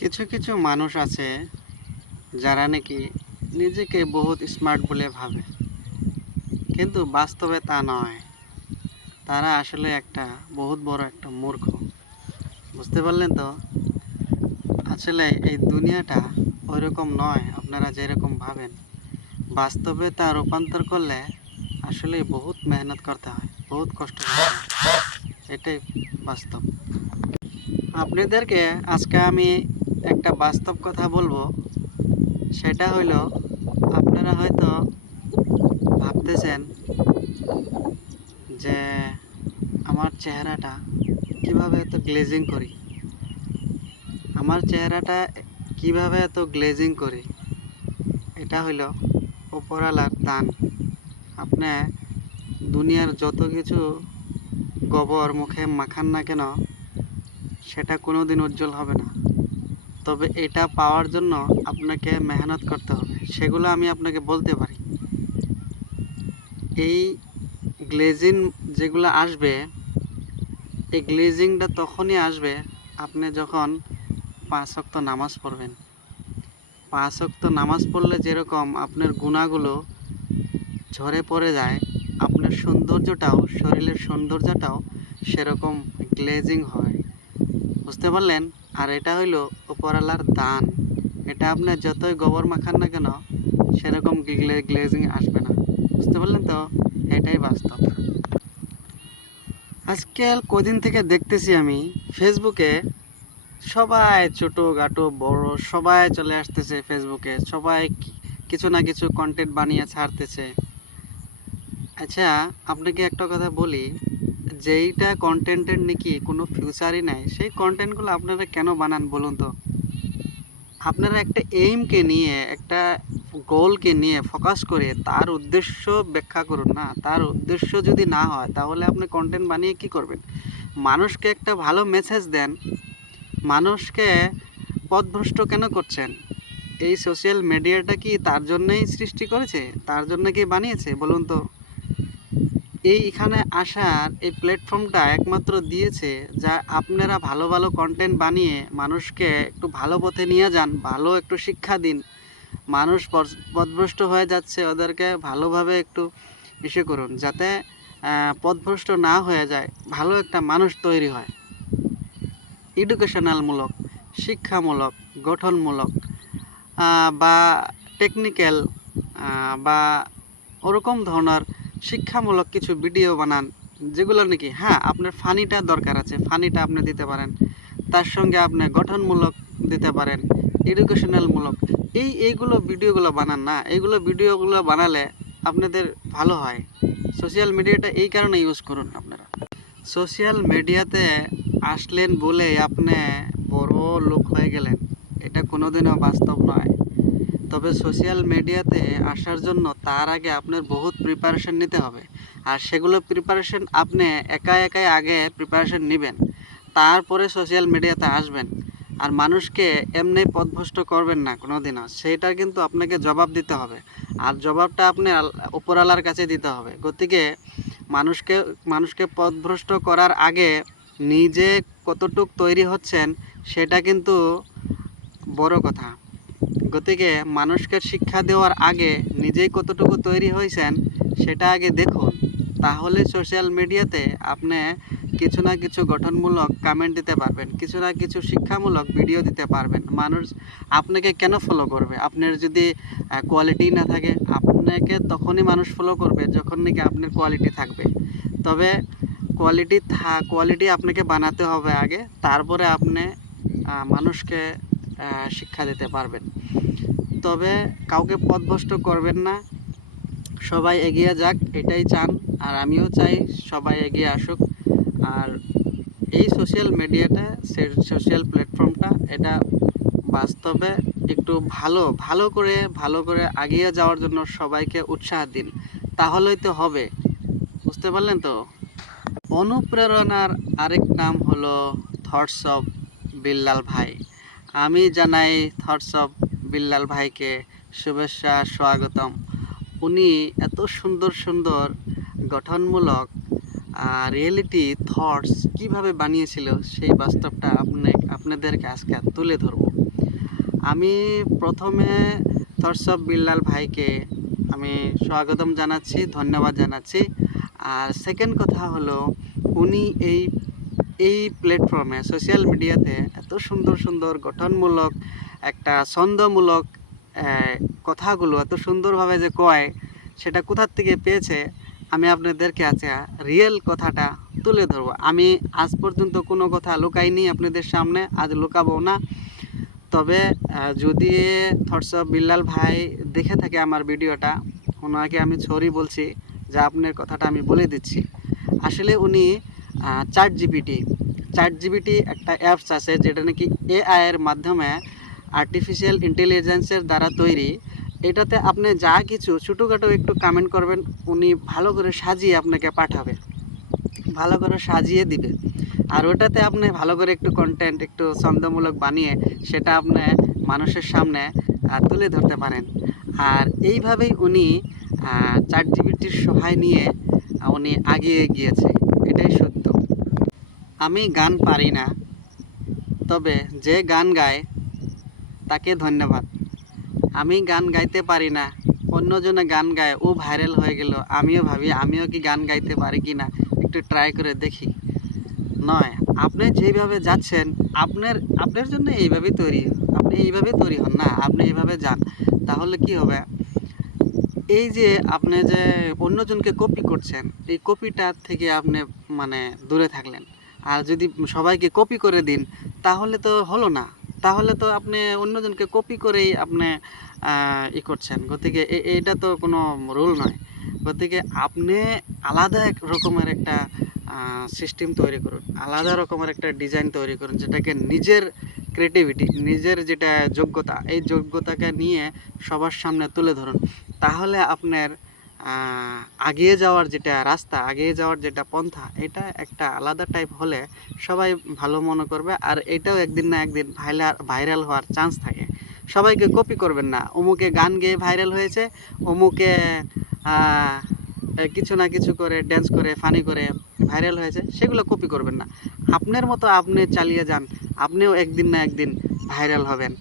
কিছু কিছু মানুষ আছে যারা নাকি নিজেকে বহুত স্মার্ট বলে ভাবে, কিন্তু বাস্তবে তা নয়। তারা আসলে একটা বহুত বড় একটা মূর্খ। বুঝতে পারলেন তো? আসলে এই দুনিয়াটা ওইরকম নয় আপনারা যেরকম ভাবেন। বাস্তবে তা রূপান্তর করলে আসলে বহুত মেহনত করতে হয়, বহুত কষ্ট করতে হয়। এটাই বাস্তব। আপনাদেরকে আজকে আমি একটা বাস্তব কথা বলবো। সেটা হইলো, আপনারা হয়তো ভাবতেছেন যে আমার চেহারাটা কিভাবে এত গ্লেজিং করি, আমার চেহারাটা কিভাবে এত গ্লেজিং করি। এটা হইল উপরওয়ালার দান। আপনি দুনিয়ার যত কিছু গোবর মুখে মাখান না কেন, সেটা কোনো দিন উজ্জ্বল হবে না। তবে এটা পাওয়ার জন্য আপনাকে মেহনত করতে হবে, সেগুলো আমি আপনাকে বলতে পারি। এই গ্লেজিং যেগুলো আসবে, এই গ্লেজিংটা তখনই আসবে আপনি যখন 5 ওয়াক্ত নামাজ পড়বেন। 5 ওয়াক্ত নামাজ পড়লে যেরকম আপনার গুণাগুলো ঝরে পড়ে যায়, আপনার সৌন্দর্যটাও, শরীরের সৌন্দর্যটাও সেরকম গ্লেজিং হয়। বুঝতে পারলেন? আর এটা হইলো উপরওয়ালার দান। এটা আপনার যতই গোবর মাখান না কেন, সেরকম গ্লেজিং আসবে না। বুঝতে পারলেন তো? এটাই বাস্তব। আজকাল কদিন থেকে দেখতেছি আমি ফেসবুকে সবাই, ছোটো খাটো বড় সবাই চলে আসতেছে ফেসবুকে। সবাই কিছু না কিছু কন্টেন্ট বানিয়ে ছাড়তেছে। আচ্ছা, আপনাকে একটা কথা বলি, যেইটা কন্টেন্টের নাকি কোনো ফিউচারই নাই, সেই কন্টেন্টগুলো আপনারা কেন বানান বলুন তো? আপনারা একটা এইমকে নিয়ে, একটা গোলকে নিয়ে ফোকাস করে তার উদ্দেশ্য ব্যাখ্যা করুন না। তার উদ্দেশ্য যদি না হয়, তাহলে আপনি কন্টেন্ট বানিয়ে কি করবেন? মানুষকে একটা ভালো মেসেজ দেন। মানুষকে পথভ্রষ্ট কেন করছেন? এই সোশ্যাল মিডিয়াটা কি তার জন্যই সৃষ্টি করেছে? তার জন্য কি বানিয়েছে বলুন তো? এইখানে আসার এই প্ল্যাটফর্মটা একমাত্র দিয়েছে যা আপনারা ভালো ভালো কন্টেন্ট বানিয়ে মানুষকে একটু ভালো পথে নিয়ে যান, ভালো একটু শিক্ষা দিন। মানুষ পথভ্রষ্ট হয়ে যাচ্ছে, ওদেরকে ভালোভাবে একটু ইসে করুন, যাতে পথভ্রষ্ট না হয়ে যায়, ভালো একটা মানুষ তৈরি হয়। এডুকেশনালমূলক, শিক্ষামূলক, গঠনমূলক বা টেকনিক্যাল বা ওরকম ধরনের শিক্ষামূলক কিছু ভিডিও বানান, যেগুলো নাকি, হ্যাঁ, আপনার ফানিটা দরকার আছে, ফানিটা আপনি দিতে পারেন। তার সঙ্গে আপনি গঠনমূলক দিতে পারেন, এডুকেশনালমূলক। এইগুলো ভিডিওগুলো বানান না। এইগুলো ভিডিওগুলো বানালে আপনাদের ভালো হয়। সোশ্যাল মিডিয়াটা এই কারণে ইউজ করুন আপনারা। সোশ্যাল মিডিয়াতে আসলেন বলে আপনি বড় লোক হয়ে গেলেন, এটা কোনোদিনও বাস্তব নয়। তবে সোশ্যাল মিডিয়াতে আসার জন্য তার আগে আপনার বহুত প্রিপারেশন নিতে হবে। আর সেগুলো প্রিপারেশন আপনি একাই আগে প্রিপারেশন নেবেন, তারপরে সোশ্যাল মিডিয়াতে আসবেন। আর মানুষকে এমনি পথভ্রষ্ট করবেন না কোনোদিনও, সেইটা কিন্তু আপনাকে জবাব দিতে হবে। আর জবাবটা আপনি উপরওয়ালার কাছে দিতে হবে। গতিকে মানুষকে মানুষকে পথভ্রষ্ট করার আগে নিজে কতটুক তৈরি হচ্ছেন, সেটা কিন্তু বড় কথা। গতিকে মানুষকে শিক্ষা দেওয়ার আগে নিজেই কতটুকু তৈরি হয়েছেন, সেটা আগে দেখুন। তাহলে সোশ্যাল মিডিয়াতে আপনি কিছু না কিছু গঠনমূলক কমেন্ট দিতে পারবেন, কিছু না কিছু শিক্ষামূলক ভিডিও দিতে পারবেন। মানুষ আপনাকে কেন ফলো করবে? আপনার যদি কোয়ালিটি না থাকে, আপনাকে তখনই মানুষ ফলো করবে যখন নাকি আপনার কোয়ালিটি থাকবে। তবে কোয়ালিটি আপনাকে বানাতে হবে আগে, তারপরে আপনি মানুষকে শিক্ষা দিতে পারবেন। তবে কাউকে পথভ্রষ্ট করবেন না, সবাই এগিয়ে যাক, এটাই চান। আর আমিও চাই সবাই এগিয়ে আসুক। আর এই সোশ্যাল মিডিয়াটা, সোশ্যাল প্ল্যাটফর্মটা, এটা বাস্তবে একটু ভালো করে এগিয়ে যাওয়ার জন্য সবাইকে উৎসাহ দিন, তাহলেই তো হবে। বুঝতে পারলেন তো? অনুপ্রেরণার আরেক নাম হলো থটস অফ বিল্লাল ভাই। আমি জানাই থটস অফ বিল্লাল ভাইকে শুভেচ্ছা, স্বাগতম। উনি এত সুন্দর সুন্দর গঠনমূলক রিয়েলিটি থটস কিভাবে বানিয়েছিল, সেই বাস্তবটা আপনাদেরকে আজকে তুলে ধরব। আমি প্রথমে থটস বিল্লাল ভাইকে আমি স্বাগতম জানাচ্ছি, ধন্যবাদ জানাচ্ছি। আর সেকেন্ড কথা হলো, উনি এই প্ল্যাটফর্মে সোশ্যাল মিডিয়াতে এত সুন্দর সুন্দর গঠনমূলক একটা ছন্দমূলক কথাগুলো এত সুন্দরভাবে যে কয়, সেটা কোথার থেকে পেয়েছে আমি আপনাদেরকে আজকে রিয়েল কথাটা তুলে ধরবো। আমি আজ পর্যন্ত কোনো কথা লুকাইনি আপনাদের সামনে, আজ লুকাবো না। তবে যদি থটস বিল্লাল ভাই দেখে থাকে আমার ভিডিওটা, ওনাকে আমি সরি বলছি যে আপনার কথাটা আমি বলে দিচ্ছি। আসলে উনি চ্যাট জিপিটি একটা অ্যাপস আছে যেটা নাকি এআই এর মাধ্যমে আর্টিফিশিয়াল ইন্টেলিজেন্সের দ্বারা তৈরি। এটাতে আপনি যা কিছু ছোটোখাটো একটু কমেন্ট করবেন, উনি ভালো করে সাজিয়ে আপনাকে পাঠাবে, ভালো করে সাজিয়ে দিবে। আর ওটাতে আপনি ভালো করে একটু কন্টেন্ট একটু ছন্দমূলক বানিয়ে সেটা আপনি মানুষের সামনে তুলে ধরতে পারেন। আর এইভাবেই উনি চ্যাট জিপিটির সহায় নিয়ে উনি এগিয়ে গিয়েছে, এটাই সত্য। আমি গান পারি না, তবে যে গান গায় তাকে ধন্যবাদ। আমি গান গাইতে পারি না, অন্যজনে গান গায়, ও ভাইরাল হয়ে গেল, আমিও ভাবি আমিও কি গান গাইতে পারি কি না, একটু ট্রাই করে দেখি। নয়, আপনি যেইভাবে যাচ্ছেন আপনার আপনার জন্য এইভাবেই তৈরি, আপনি এইভাবে তৈরি হন না, আপনি এইভাবে যান। তাহলে কি হবে, এই যে আপনি যে অন্যজনকে কপি করছেন, এই কপিটার থেকে আপনি মানে দূরে থাকলেন। আর যদি সবাইকে কপি করে দিন তাহলে তো হলো না, তাহলে তো আপনি অন্যজনকে কপি করেই আপনি ই করছেন। গতিকে এইটা তো কোনো রুল নয়। গতিকে আপনি আলাদা এক রকমের একটা সিস্টেম তৈরি করুন, আলাদা রকমের একটা ডিজাইন তৈরি করুন, যেটাকে নিজের ক্রিয়েটিভিটি, নিজের যেটা যোগ্যতা, এই যোগ্যতাকে নিয়ে সবার সামনে তুলে ধরুন। তাহলে আপনার এগিয়ে যাওয়ার যেটা রাস্তা, এগিয়ে যাওয়ার যেটা পন্থা, এটা একটা আলাদা টাইপ হলে সবাই ভালো মনে করবে। আর এটাও একদিন না একদিন ভাইরাল হওয়ার চান্স থাকে। সবাইকে কপি করবেন না, অমুকে গান গেয়ে ভাইরাল হয়েছে, অমুকে কিছু না কিছু করে ড্যান্স করে ফানি করে ভাইরাল হয়েছে, সেগুলো কপি করবেন না। আপনার মতো আপনি চালিয়ে যান, আপনিও একদিন না একদিন ভাইরাল হবেন।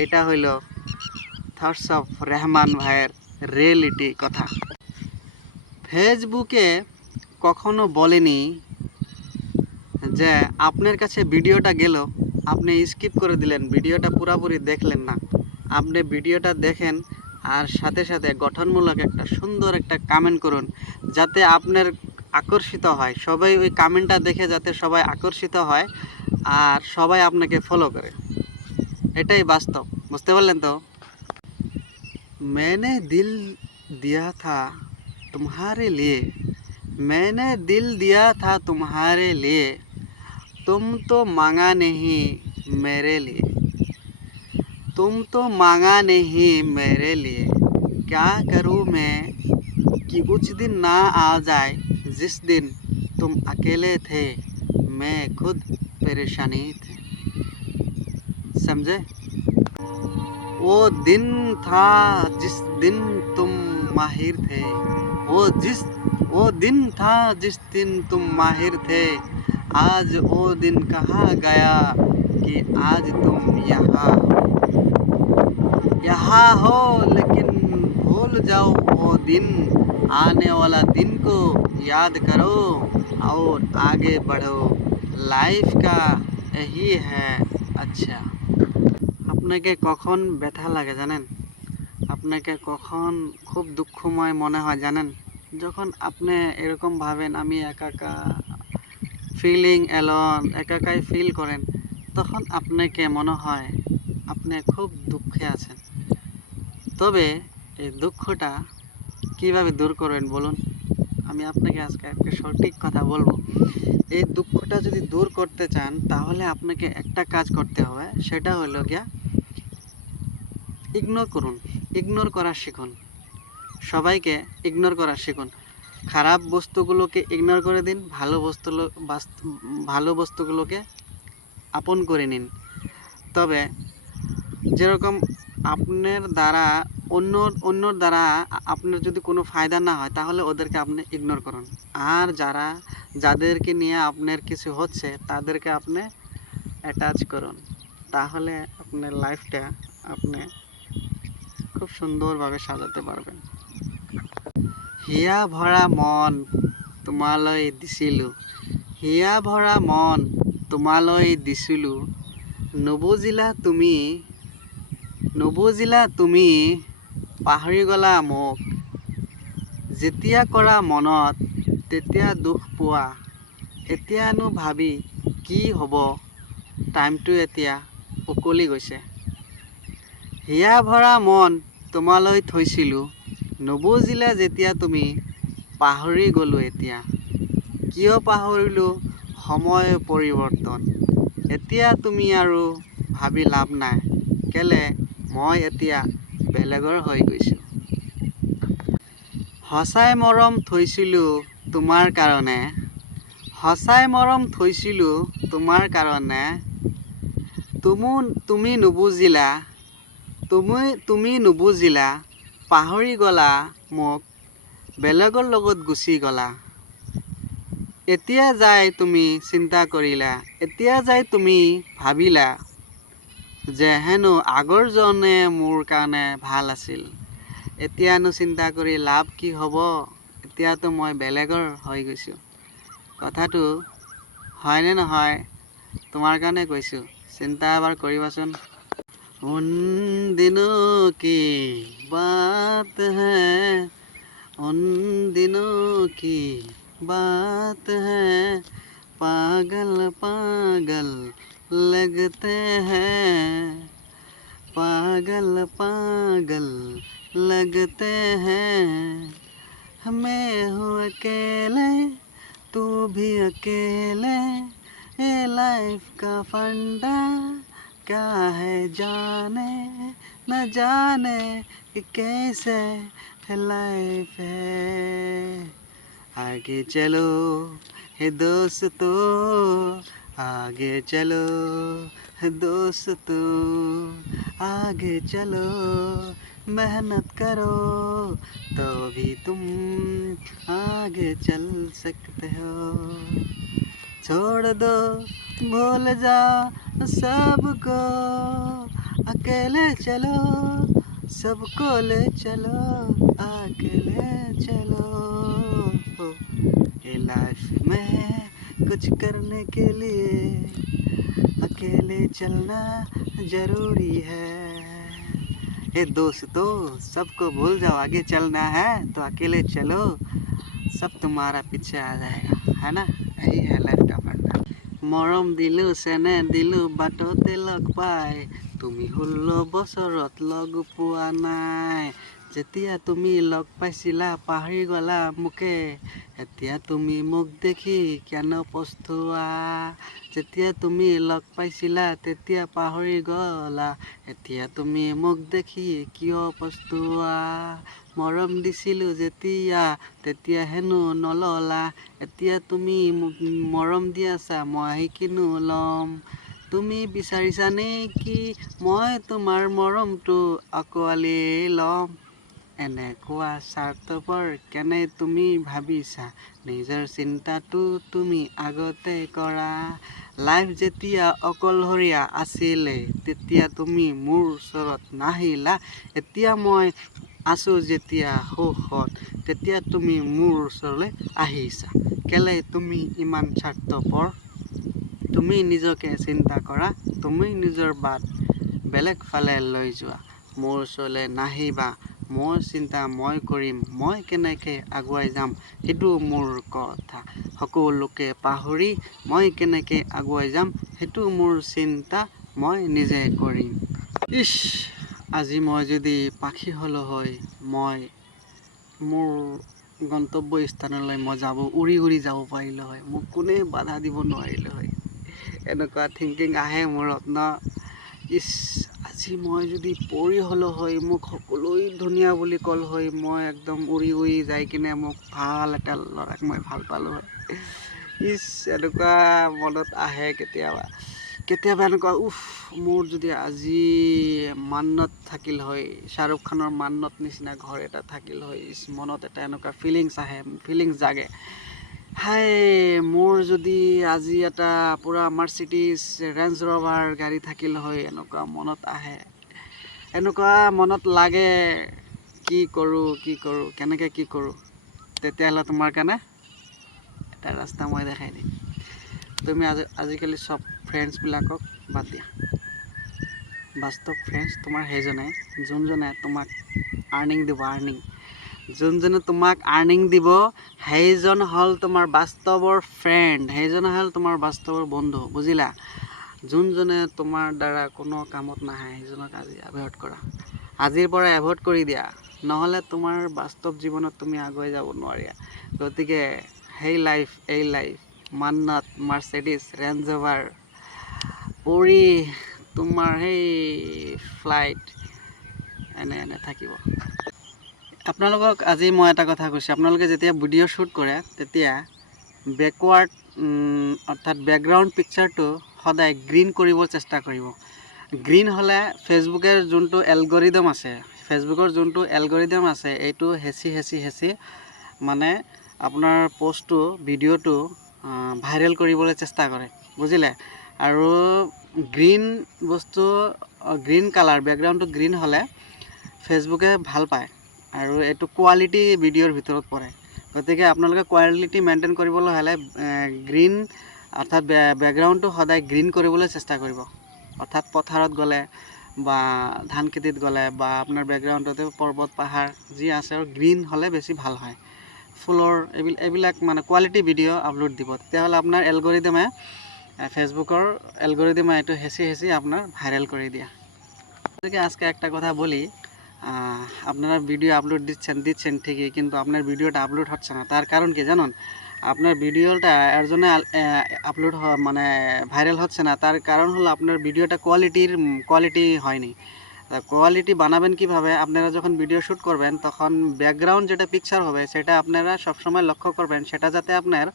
এইটা হইল থটস অফ রহমান ভাইয়ের রিয়েলিটি কথা। ফেসবুকে কখনো বলেনি যে আপনার কাছে ভিডিওটা গেল, আপনি স্কিপ করে দিলেন, ভিডিওটা পুরোপুরি দেখলেন না। আপনি ভিডিওটা দেখেন আর সাথে সাথে গঠনমূলক একটা সুন্দর একটা কমেন্ট করুন, যাতে আপনার আকর্ষিত হয়, সবাই ওই কমেন্টটা দেখে যাতে সবাই আকর্ষিত হয় আর সবাই আপনাকে ফলো করে। এটাই বাস্তব, বুঝতে পারলেন তো? मैंने दिल दिया था तुम्हारे लिए, मैंने दिल दिया था तुम्हारे लिए, तुम तो मांगा नहीं मेरे लिए, तुम तो मांगा नहीं मेरे लिए। क्या करूँ मैं कि कुछ दिन ना आ जाए जिस दिन तुम अकेले थे, मैं खुद परेशानी थी। समझे? वो दिन था जिस दिन तुम माहिर थे, वो दिन था जिस दिन तुम माहिर थे। आज वो दिन कहाँ गया कि आज तुम यहाँ हो, लेकिन भूल जाओ वो दिन, आने वाला दिन को याद करो और आगे बढ़ो, लाइफ का यही है। अच्छा, আপনাকে কখন ব্যথা লাগে জানেন? আপনাকে কখন খুব দুঃখময় মনে হয় জানেন? যখন আপনি এরকম ভাবেন আমি একা একা, ফিলিং অ্যালোন, একাকাই ফিল করেন, তখন আপনাকে মনে হয় আপনি খুব দুঃখে আছেন। তবে এই দুঃখটা কিভাবে দূর করবেন বলুন? আমি আপনাকে আজকে একটা সঠিক কথা বলবো। এই দুঃখটা যদি দূর করতে চান তাহলে আপনাকে একটা কাজ করতে হবে, সেটা হলো গিয়া ইগনোর করুন, ইগনোর করা শিখুন, সবাইকে ইগনোর করা শিখুন। খারাপ বস্তুগুলোকে ইগনোর করে দিন, ভালো বস্তুগুলোকে আপন করে নিন। তবে যেরকম আপনার দ্বারা অন্যর দ্বারা আপনার যদি কোনো ফায়দা না হয় তাহলে ওদেরকে আপনি ইগনোর করুন। আর যাদেরকে নিয়ে আপনার কিছু হচ্ছে তাদেরকে আপনি অ্যাটাচ করুন, তাহলে আপনার লাইফটা আপনি খুব সুন্দরভাবে সাজাতে পারবেন। হিয়া ভরা মন তোমালৈ দিছিলোঁ, হিয়া ভৰা মন তোমালৈ দিছিলোঁ, নুবুজিলা তুমি পাহৰি গ'লা মোক, যেতিয়া কৰা মনত তেতিয়া দুখ পোৱা, এতিয়ানো ভাবি কি হ'ব, টাইমটো এতিয়া উকলি গৈছে। হিয়া ভৰা মন তোমালৈ থৈছিলোঁ, নুবুজিলা যেতিয়া তুমি পাহৰি গ'লোঁ এতিয়া, কিয় পাহৰিলোঁ সময় পৰিৱৰ্তন, এতিয়া তুমি আৰু ভাবি লাভ নাই, কেলে মই এতিয়া বেলেগৰ হৈ গৈছোঁ। সঁচাই মৰম থৈছিলোঁ তোমাৰ কাৰণে, সঁচাই মৰম থৈছিলোঁ তোমাৰ কাৰণে, তুমি নুবুজিলা, পাহৰি গ'লা মোক, বেলেগৰ লগত গুচি গ'লা। এতিয়া যাই তুমি চিন্তা কৰিলা, এতিয়া যাই তুমি ভাবিলা যে হেনো আগৰজনে মোৰ কাৰণে ভাল আছিল, এতিয়ানো চিন্তা কৰি লাভ কি হ'ব, এতিয়াতো মই বেলেগৰ হৈ গৈছোঁ। কথাটো হয়নে নহয় তোমাৰ কাৰণে কৈছোঁ, চিন্তা এবাৰ কৰিবাচোন। उन दिनों की बात है, उन दिनों की बात है, पागल पागल लगते हैं, पागल पागल लगते हैं, मैं हूँ अकेले तू भी अकेले, ये लाइफ का फंडा क्या है जाने न जाने कि कैसे लाइफ है। आगे चलो हे दोस्तों, आगे चलो हे दोस्तों, आगे चलो मेहनत करो तो भी तुम आगे चल सकते हो। छोड़ दो भूल जाओ सबको, अकेले चलो सबको ले चलो, अकेले चलो। ये लाइफ में कुछ करने के लिए अकेले चलना जरूरी है। ये दोस्तों सबको भूल जाओ, आगे चलना है तो अकेले चलो, सब तुम्हारा पीछे आ जाएगा, है ना। यही है लाइफ का फंडा। মৰম দিলোঁ চেনেহ দিলোঁ বাটতে লগ পাই, তুমি 16 বছৰত লগ পোৱা নাই, যেতিয়া তুমি লগ পাইছিলা পাহৰি গ'লা মোকে, এতিয়া তুমি মোক দেখি কেন পস্তোৱা, যেতিয়া তুমি লগ পাইছিলা তেতিয়া পাহৰি গ'লা, এতিয়া তুমি মোক দেখি কিয় পস্তোৱা, মৰম দিছিলোঁ যেতিয়া তেতিয়া হেনো নল'লা, এতিয়া তুমি মোক মৰম দি আছা মই কিনো ল'ম, তুমি বিচাৰিছা নেকি মই তোমাৰ মৰমটো আঁকোৱালি ল'ম, এনেকুৱা স্বাৰ্থপৰ কেনে তুমি ভাবিছা, নিজৰ চিন্তাটো তুমি আগতে কৰা, লাইফ যেতিয়া অকলশৰীয়া আছিলে তেতিয়া তুমি মোৰ ওচৰত নাহিলা, এতিয়া মই আছোঁ যেতিয়া সুখত তেতিয়া তুমি মোৰ ওচৰলৈ আহিছা, কেলে তুমি ইমান স্বাৰ্থপৰ, তুমি নিজকে চিন্তা কৰা, তুমি নিজৰ বাট বেলেগ ফালে লৈ যোৱা, মোৰ ওচৰলৈ নাহিবা, মোৰ চিন্তা মই কৰিম, মই কেনেকৈ আগুৱাই যাম সেইটো মোৰ কথা, সকলোকে পাহৰি মই কেনেকৈ আগুৱাই যাম সেইটো মোৰ চিন্তা মই নিজে কৰিম। ইছ আজি মই যদি পাখি হ'লো হয়, মই মোৰ গন্তব্য স্থানলৈ মই উৰি উৰি যাব পাৰিলোঁ হয়, মোক কোনে বাধা দিব নোৱাৰিলে হয়, এনেকুৱা থিংকিং আহে মূৰত ন। ইছ আজি মই যদি পৰি হ'লো হয়, মোক সকলোৱে ধুনীয়া বুলি ক'ল হয়, মই একদম উৰি উৰি যাই কিনে মোক ভাল এটা ল'ৰাক মই ভাল পালোঁ হয়। ইছ এনেকুৱা মনত আহে কেতিয়াবা কেতিয়াবা এনেকুৱা, উফ মোৰ যদি আজি মান্নত থাকিল হয়, শ্বাহৰুখ খানৰ মান্নত নিচিনা ঘৰ এটা থাকিল হয়, ইছ মনত এটা এনেকুৱা ফিলিংছ আহে, ফিলিংছ জাগে, হাই মোৰ যদি আজি এটা পূৰা মাৰ্চিডিজ ৰেঞ্জ ৰ'ভাৰ গাড়ী থাকিল হয়, এনেকুৱা মনত আহে। এনেকুৱা মনত লাগে কি কৰোঁ কেনেকৈ কি কৰোঁ, তেতিয়াহ'লে তোমাৰ কাৰণে এটা ৰাস্তা মই দেখাই দিম। তুমি আজিকালি চব ফ্ৰেণ্ডছবিলাকক বাদ দিয়া। বাস্তৱ ফ্ৰেণ্ডছ তোমাৰ সেইজনে যোনজনে তোমাক আৰ্নিং দিব। যোনজনে তোমাক আৰ্নিং দিব সেইজন হ'ল তোমাৰ বাস্তৱৰ ফ্ৰেণ্ড, সেইজন হ'ল তোমাৰ বাস্তৱৰ বন্ধু, বুজিলা? যোনজনে তোমাৰ দ্বাৰা কোনো কামত নাহে সেইজনক আজি এভইড কৰা। আজিৰ পৰা এভইড কৰি দিয়া, নহ'লে তোমাৰ বাস্তৱ জীৱনত তুমি আগুৱাই যাব নোৱাৰিবা। গতিকে এই লাইফ মান্নাত, মাৰ্চেডিছ, ৰেঞ্জ ৰ'ভাৰ, উৰি তোমাৰ সেই ফ্লাইট এনে থাকিব। আপোনালোকক আজি মই এটা কথা কৈছোঁ, আপোনালোকে যেতিয়া ভিডিঅ' শ্বুট কৰে তেতিয়া বেকৱাৰ্ড অৰ্থাৎ বেকগ্ৰাউণ্ড পিকচাৰটো সদায় গ্ৰীণ কৰিব চেষ্টা কৰিব। গ্ৰীণ হ'লে ফেচবুকৰ যোনটো এলগৰিদম আছে এইটো হেঁচি মানে আপোনাৰ পষ্টটো ভিডিঅ'টো ভাইৰেল কৰিবলৈ চেষ্টা কৰে, বুজিলে? আৰু গ্ৰীণ কালাৰ বেকগ্ৰাউণ্ডটো গ্ৰীণ হ'লে ফেচবুকে ভাল পায় আৰু এইটো কোৱালিটি ভিডিঅ'ৰ ভিতৰত পৰে। গতিকে আপোনালোকে কোৱালিটি মেইনটেইন কৰিবলৈ হ'লে গ্ৰীণ অৰ্থাৎ বেকগ্ৰাউণ্ডটো সদায় গ্ৰীণ কৰিবলৈ চেষ্টা কৰিব। অৰ্থাৎ পথাৰত গ'লে বা ধান খেতিত গ'লে বা আপোনাৰ বেকগ্ৰাউণ্ডতে পৰ্বত পাহাৰ যি আছে আৰু গ্ৰীণ হ'লে বেছি ভাল হয়। ফুলৰ এইবিলাক মানে কোৱালিটি ভিডিঅ' আপলোড দিব, তেতিয়াহ'লে আপোনাৰ ফেসবুকৰ এলগরিদমে একটু হেসে আপনার ভাইরাল করে দিয়া। আজকে একটা কথা বলি, আপনারা ভিডিও আপলোড দিচ্ছেন ঠিকই, কিন্তু আপনার ভিডিওটা আপলোড হচ্ছে না। তার কারণ কি জানুন? আপনার ভিডিওটা এর জন্য আপলোড মানে ভাইরাল হচ্ছে না, তার কারণ হলো আপনার ভিডিওটা কোয়ালিটি হয়নি। কোয়ালিটি বানাবেন কিভাবে? আপনারা যখন ভিডিও শ্যুট করবেন তখন ব্যাকগ্রাউন্ড যেটা পিকচার হবে সেটা আপনারা সবসময় লক্ষ্য করবেন সেটা যাতে আপনার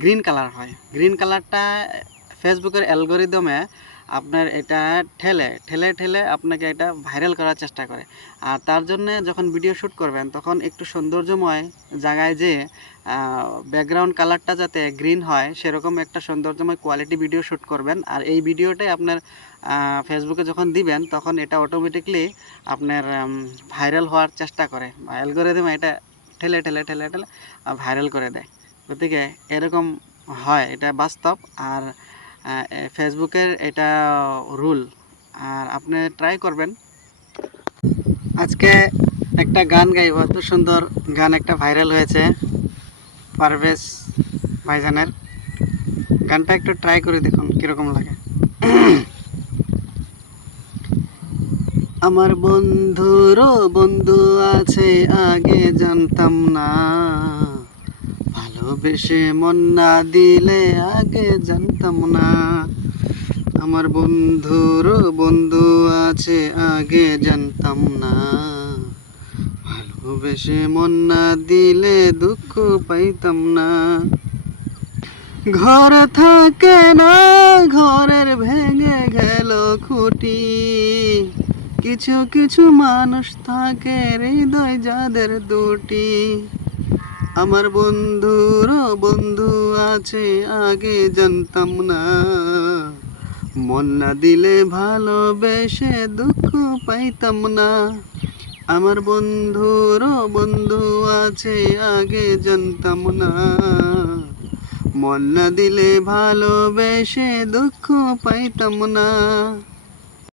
গ্রিন কালার হয়। গ্রিন কালারটা ফেসবুকের অ্যালগরিদমে আপনার এটা ঠেলে আপনাকে এটা ভাইরাল করার চেষ্টা করে। আর তার জন্য যখন ভিডিও শ্যুট করবেন তখন একটু সৌন্দর্যময় জায়গায় যে ব্যাকগ্রাউন্ড কালারটা যাতে গ্রিন হয় সেরকম একটা সৌন্দর্যময় কোয়ালিটি ভিডিও শ্যুট করবেন। আর এই ভিডিওটাই আপনার ফেসবুকে যখন দিবেন তখন এটা অটোমেটিকলি আপনার ভাইরাল হওয়ার চেষ্টা করে। অ্যালগরিদম এটা ঠেলে ভাইরাল করে দেয়। গতিকে এরকম হয়, এটা বাস্তব। আর ফেসবুকের এটা রুল, আর আপনি ট্রাই করবেন। আজকে একটা গান গাইব, এত সুন্দর গান একটা ভাইরাল হয়েছে পারভেজ ভাইজানের। গানটা একটু ট্রাই করে দেখুন কীরকম লাগে। আমার বন্ধুরও বন্ধু আছে আগে জানতাম না, ভালোবেসে মন না দিলে আগে জানতাম না। আমার বন্ধুরও বন্ধু আছে আগে জানতাম না, ভালোবেসে মন না দিলে দুঃখ পাইতাম না। ঘর থাকে না ঘরের ভেঙে গেল খুঁটি, কিছু মানুষ থাকে হৃদয় যাদের দুটি। আমার বন্ধুরও বন্ধু আছে আগে জানতাম না, মন না দিলে ভালোবেসে দুঃখ পাইতাম না। আমার বন্ধুরও বন্ধু আছে আগে জানতাম না, মন না দিলে ভালোবেসে দুঃখ পাইতাম না।